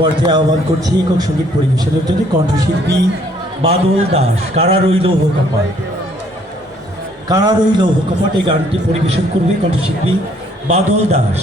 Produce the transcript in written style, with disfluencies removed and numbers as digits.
পর্যায়ে আহ্বান করছি একক সঙ্গীত পরিবেশনের জন্য কণ্ঠশিল্পী বাদল দাস। কারা রইল কপাট, কারা রইল কপাট এই গানটি পরিবেশন করবে কণ্ঠশিল্পী বাদল দাস।